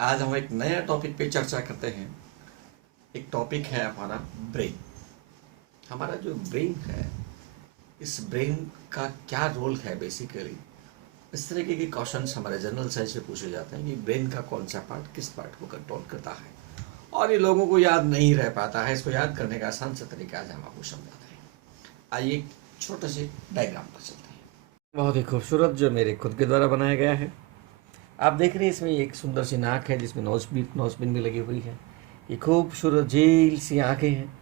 आज हम एक नया टॉपिक पे चर्चा करते हैं। एक टॉपिक है हमारा ब्रेन। हमारा जो ब्रेन है, इस ब्रेन का क्या रोल है बेसिकली। इस तरीके के क्वेश्चंस हमारे जनरल साइंस से पूछे जाते हैं कि ब्रेन का कौन सा पार्ट किस पार्ट को कंट्रोल करता है, और ये लोगों को याद नहीं रह पाता है। इसको याद करने का आसान सा तरीका आज हम आपको समझाते हैं। आइए एक छोटे से डायग्राम पर चलते हैं। बहुत ही खूबसूरत जो मेरे खुद के द्वारा बनाया गया है। आप देख रहे हैं इसमें एक सुंदर सी नाक है जिसमें नोजपिन भी लगी हुई है। ये खूबसूरत झील सी आंखें हैं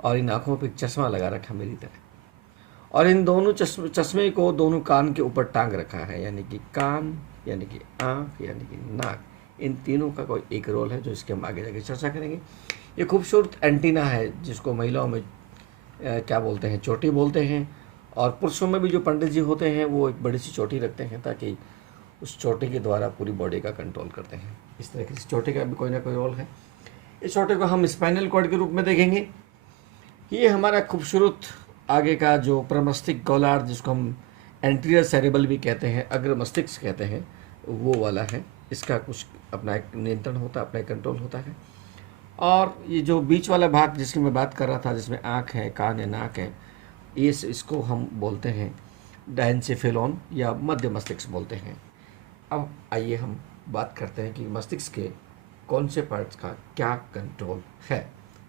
और इन आंखों पे एक चश्मा लगा रखा मेरी तरह, और इन दोनों चश्मे को दोनों कान के ऊपर टांग रखा है, यानी कि कान यानी कि आँख यानी कि नाक, इन तीनों का कोई एक रोल है जो इसके हम आगे जाके चर्चा करेंगे। ये खूबसूरत एंटीना है जिसको महिलाओं में क्या बोलते हैं, चोटी बोलते हैं, और पुरुषों में भी जो पंडित जी होते हैं वो एक बड़ी सी चोटी रखते हैं ताकि उस चोटी के द्वारा पूरी बॉडी का कंट्रोल करते हैं। इस तरीके से चोटी का भी कोई ना कोई रोल है। इस चोटी को हम स्पाइनल कॉर्ड के रूप में देखेंगे। ये हमारा खूबसूरत आगे का जो प्रमस्तिष्क गोलार्ध, जिसको हम एंटीरियर सेरेबल भी कहते हैं, अग्र मस्तिष्क कहते हैं, वो वाला है। इसका कुछ अपना एक नियंत्रण होता है, अपना एक कंट्रोल होता है। और ये जो बीच वाला भाग जिसकी मैं बात कर रहा था, जिसमें आँख है, कान है, नाक है, इसको हम बोलते हैं डायंसेफेलॉन या मध्य मस्तिष्क बोलते हैं। अब आइए हम बात करते हैं कि मस्तिष्क के कौन से पार्ट्स का क्या कंट्रोल है।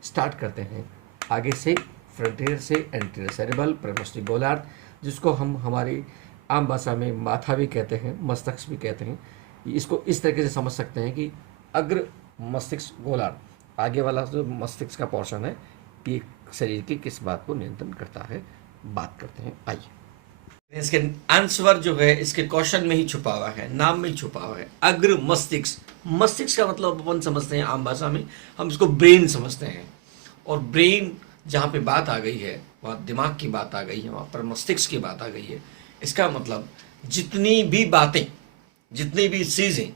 स्टार्ट करते हैं आगे से, फ्रंटियर से, एंटीरियर सेरेबल, प्रमस्तिष्क गोलार्ध, जिसको हम हमारी आम भाषा में माथा भी कहते हैं, मस्तिष्क भी कहते हैं। इसको इस तरीके से समझ सकते हैं कि अग्र मस्तिष्क गोलार्ध, आगे वाला जो मस्तिष्क का पोर्शन है, ये शरीर की किस बात को नियंत्रण करता है, बात करते हैं। आइए, इसके आंसर जो है इसके क्वेश्चन में ही छुपा हुआ है, नाम में ही छुपा हुआ है। अग्र मस्तिष्क। मस्तिष्क का मतलब अपन समझते हैं आम भाषा में, हम इसको ब्रेन समझते हैं। और ब्रेन जहाँ पे बात आ गई है वहाँ दिमाग की बात आ गई है, वहाँ पर मस्तिष्क की बात आ गई है। इसका मतलब जितनी भी बातें, जितनी भी चीज़ें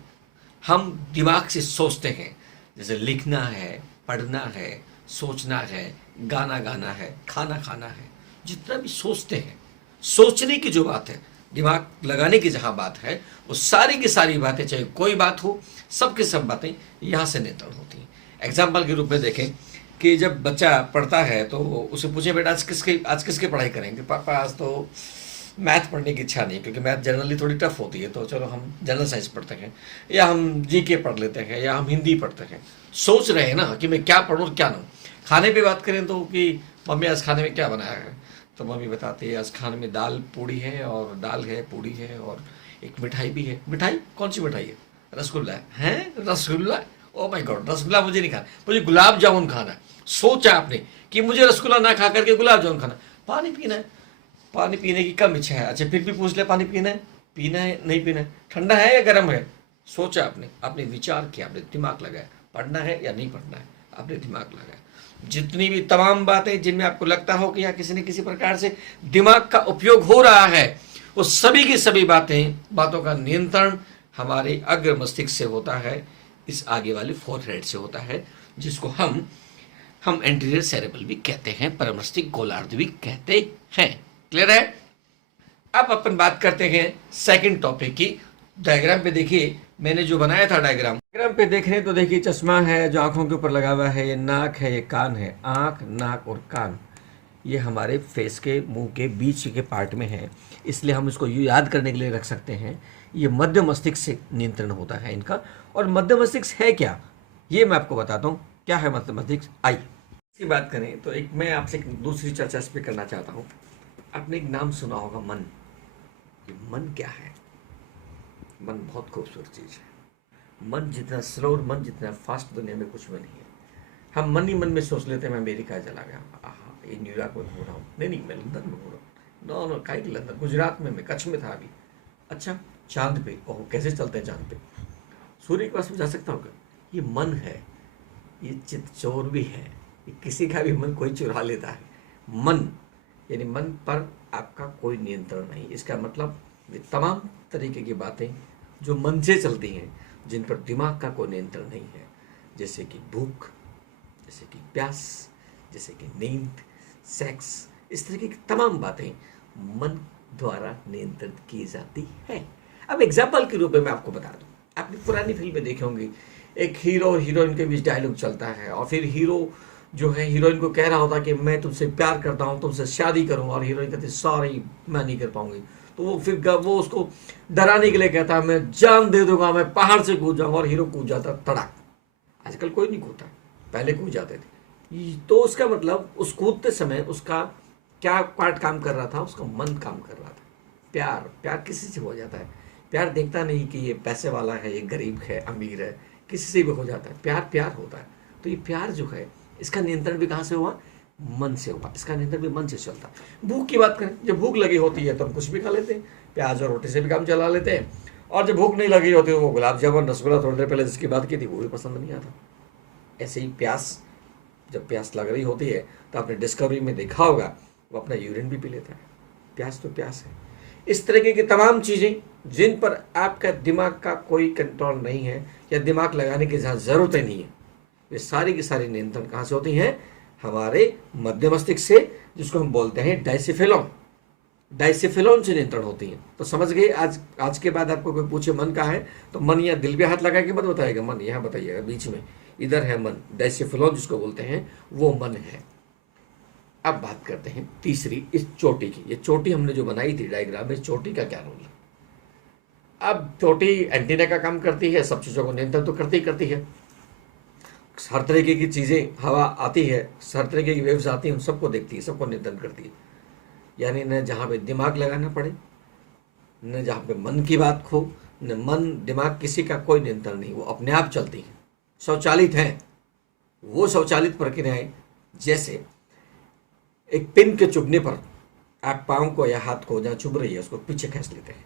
हम दिमाग से सोचते हैं, जैसे लिखना है, पढ़ना है, सोचना है, गाना गाना है, खाना खाना है, जितना भी सोचते हैं, सोचने की जो बात है, दिमाग लगाने की जहाँ बात है, वो सारी की सारी बातें, चाहे कोई बात हो, सब की सब बातें यहाँ से नियंत्रण होती हैं। एग्जाम्पल के रूप में देखें कि जब बच्चा पढ़ता है तो उसे पूछे, बेटा आज किसकी पढ़ाई करेंगे? पापा आज तो मैथ पढ़ने की इच्छा नहीं, क्योंकि मैथ जनरली थोड़ी टफ होती है, तो चलो हम जनरल साइंस पढ़ते हैं, या हम जीके पढ़ लेते हैं, या हम हिंदी पढ़ते हैं। सोच रहे हैं ना कि मैं क्या पढ़ूँ और क्या ना। खाने पे बात करें तो कि मम्मी आज खाने में क्या बनाया है, तो मम्मी बताती है आज खाने में दाल पूड़ी है, और दाल है, पूड़ी है, और एक मिठाई भी है। मिठाई कौन सी मिठाई है? रसगुल्ला है rasgulla? Oh my God, rasgulla मुझे नहीं खाना, मुझे गुलाब जामुन खाना है। सोचा आपने कि मुझे रसगुल्ला ना खा करके गुलाब जामुन खाना। पानी पीना है, पानी पीने की कम इच्छा है। अच्छा, फिर भी पूछ ले, पानी पीना है नहीं पीना है, ठंडा है या गर्म है? सोचा आपने, आपने विचार किया, आपने दिमाग लगाया, पढ़ना है या नहीं पढ़ना है, आपने दिमाग लगाया। जितनी भी तमाम बातें जिनमें आपको लगता हो कि यहाँ किसी न किसी प्रकार से दिमाग का उपयोग हो रहा है, वो सभी की सभी बातों का नियंत्रण हमारे अग्र मस्तिष्क से होता है, इस आगे वाले फोरहेड से होता है, जिसको हम एंटीरियर सेरेबल भी कहते हैं, परमस्तिष्क गोलार्ध भी कहते हैं। क्लियर है? अब अपन बात करते हैं सेकंड टॉपिक की। डायग्राम पे देखिए, मैंने जो बनाया था डायग्राम पे देख रहे हैं तो देखिए, चश्मा है जो आंखों के ऊपर लगा हुआ है, ये नाक है, ये कान है। आंख, नाक और कान ये हमारे फेस के, मुंह के बीच के पार्ट में है, इसलिए हम इसको याद करने के लिए रख सकते हैं। ये मध्य मस्तिष्क से नियंत्रण होता है इनका। और मध्य मस्तिष्क है क्या, ये मैं आपको बताता हूँ। क्या है मध्य मस्तिष्क? आइए इसकी बात करें तो एक मैं आपसे एक दूसरी चर्चा इस पर करना चाहता हूँ। आपने एक नाम सुना होगा, मन। ये मन क्या है? मन बहुत खूबसूरत चीज़ है। मन जितना स्लो और मन जितना फास्ट दुनिया में कुछ भी नहीं है। हम मन ही मन में सोच लेते हैं मैं अमेरिका चला गया, आहा ये न्यूयॉर्क में घूम रहा हूँ, नहीं मैं लंदन में घूम रहा हूँ, नो काई लंदन, गुजरात में, मैं कच्छ में था अभी। अच्छा, चांद पे, ओह कैसे चलते हैं चांद पे? सूर्य के पास में जा सकता होगा? ये मन है, ये चित चोर भी है, ये किसी का भी मन कोई चुरा लेता है। मन यानी मन पर आपका कोई नियंत्रण नहीं। इसका मतलब ये तमाम तरीके की बातें जो मन से चलती हैं, जिन पर दिमाग का कोई नियंत्रण नहीं है, जैसे कि भूख, जैसे कि प्यास, जैसे कि नींद, सेक्स, इस तरीके की तमाम बातें मन द्वारा नियंत्रित की जाती है। अब एग्जाम्पल के रूप में मैं आपको बता दूं, आपने पुरानी फिल्म में देखे होंगे, एक हीरो और हीरोइन के बीच डायलॉग चलता है और फिर हीरो जो है हीरोइन को कह रहा होता कि मैं तुमसे प्यार करता हूँ, तुमसे शादी करूँगा, और हीरोइन कहती सॉरी मैं नहीं कर पाऊंगी। तो वो फिर वो उसको डराने के लिए कहता है मैं जान दे दूंगा, मैं पहाड़ से कूद जाऊंगा, और हीरो कूद जाता तड़ाक। आजकल कोई नहीं कूदता, पहले कूद जाते थे। तो उसका मतलब उस कूदते समय उसका क्या पार्ट काम कर रहा था, उसका मन काम कर रहा था। प्यार, प्यार किसी से हो जाता है। प्यार देखता नहीं कि ये पैसे वाला है, ये गरीब है, अमीर है, किसी से भी हो जाता है। प्यार प्यार होता है। तो ये प्यार जो है इसका नियंत्रण भी कहाँ से हुआ, मन से हुआ। इसका नियंत्रण भी मन से चलता है। भूख की बात करें, जब भूख लगी होती है तो हम कुछ भी खा लेते हैं, प्याज और रोटी से भी काम चला लेते हैं। और जब भूख नहीं लगी होती है वो गुलाब जामुन रसगुल्ला थोड़ी देर पहले जिसकी बात की थी वो भी पसंद नहीं आता। ऐसे ही प्यास, जब प्यास लग रही होती है तो आपने डिस्कवरी में देखा होगा वो अपना यूरिन भी पी लेता है। प्यास तो प्यास है। इस तरीके की तमाम चीज़ें जिन पर आपका दिमाग का कोई कंट्रोल नहीं है या दिमाग लगाने की जहाँ ज़रूरत नहीं है, ये सारी की सारी नियंत्रण कहाँ से होती हैं, हमारे मध्य मस्तिष्क से, जिसको हम बोलते हैं डाइसेफेलॉन। डाइसेफेलॉन से नियंत्रण होती हैं। तो समझ गए। आज के बाद आपको कोई पूछे मन का है तो मन या दिल पे हाथ लगा के मत बताइएगा, मन यहाँ बताइएगा बीच में, इधर है मन। डाइसेफेलॉन जिसको बोलते हैं वो मन है। अब बात करते हैं तीसरी, इस चोटी की। ये चोटी हमने जो बनाई थी डायग्राम में, चोटी का क्या रोल है। अब चोटी एंटीना का काम करती है, सब चीज़ों को नियंत्रण तो करती है। हर तरीके की चीज़ें, हवा आती है, हर तरीके की वेव्स आती हैं, उन सबको देखती है, सबको नियंत्रण करती है। यानी न जहाँ पे दिमाग लगाना पड़े, न जहाँ पे मन की बात हो, न मन दिमाग किसी का कोई नियंत्रण नहीं, वो अपने आप चलती है, स्वचालित है। वो स्वचालित प्रक्रियाएं जैसे एक पिन के चुभने पर आप पाँव को या हाथ को जहाँ चुभ रही है उसको पीछे खींच लेते हैं,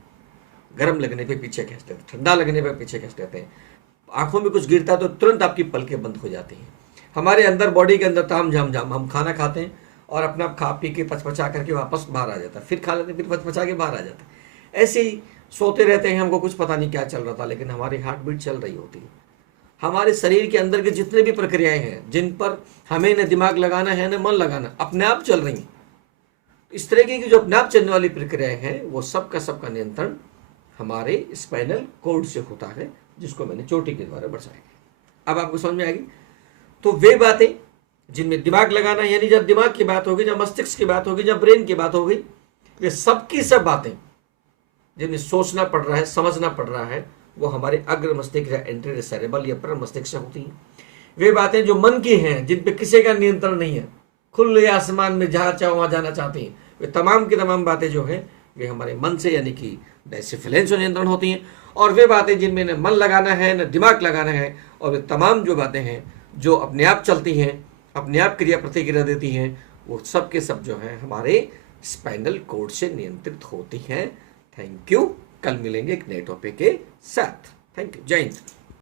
गर्म लगने पे पीछे खींच लेते हैं, ठंडा लगने पे पीछे खींच लेते हैं। आंखों में कुछ गिरता है तो तुरंत आपकी पलकें बंद हो जाती हैं। हमारे अंदर, बॉडी के अंदर ताम झाम झाम, हम खाना खाते हैं और अपना खा पी के पचपचा करके वापस बाहर आ जाता है, फिर खा लेते हैं, फिर पचपचा के बाहर आ जाता है। ऐसे ही सोते रहते हैं, हमको कुछ पता नहीं क्या चल रहा था, लेकिन हमारी हार्ट बीट चल रही होती है। हमारे शरीर के अंदर के जितने भी प्रक्रियाएं हैं जिन पर हमें न दिमाग लगाना है न मन लगाना, अपने आप चल रही हैं। इस तरीके की जो अपने आप चलने वाली प्रक्रियाएं हैं वो सबका नियंत्रण हमारे स्पाइनल कॉर्ड से होता है, जिसको मैंने चोटी के द्वारा दर्शाया। अब आपको समझ में आएगी। तो वे बातें जिनमें दिमाग लगाना, यानी जब दिमाग की बात होगी, जब मस्तिष्क की बात होगी, जब ब्रेन की बात होगी, वे सब की सब बातें जिन्हें सोचना पड़ रहा है, समझना पड़ रहा है, वो हमारे अग्र मस्तिष्क या एंटीरियर सेरेबल या पर मस्तिष्क से होती हैं। वे बातें जो मन की हैं, जिन पे किसी का नियंत्रण नहीं है, खुले आसमान में जहाँ चाहो वहाँ जाना चाहती हैं, वे तमाम की तमाम बातें जो हैं वे हमारे मन से यानी कि डाइसेफिलेंस से नियंत्रण होती हैं। और वे बातें जिनमें न मन लगाना है न दिमाग लगाना है, और वे तमाम जो बातें हैं जो अपने आप चलती हैं, अपने आप क्रिया प्रतिक्रिया देती हैं, वो सब के सब जो हैं हमारे स्पाइनल कॉर्ड से नियंत्रित होती हैं। Thank you. कल मिलेंगे एक नए टॉपिक के साथ। Thank you. जय हिंद।